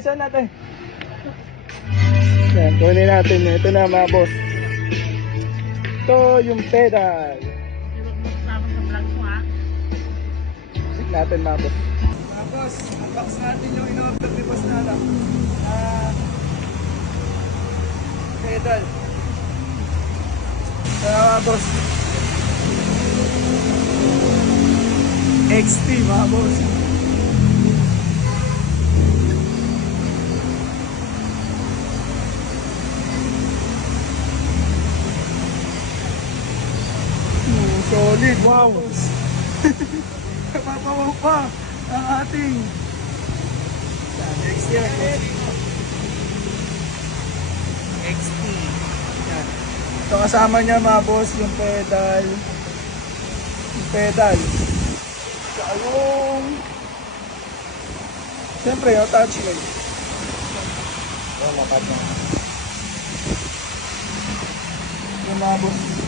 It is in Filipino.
Peso natin. Yan, kunin natin. Ito na mga boss. Ito yung pedal. Check natin mga boss. Mga boss, unbox natin yung in-order ni boss na lang. Pedal. Ito na mga boss. XT mga boss. Solid, wow! Papawaw pa ang ating XT. XT. Yan. Ito kasama niya mga boss yung pedal. Yung pedal. Saka yung siyempre yung attachment. Ito mga boss. Yung mga boss.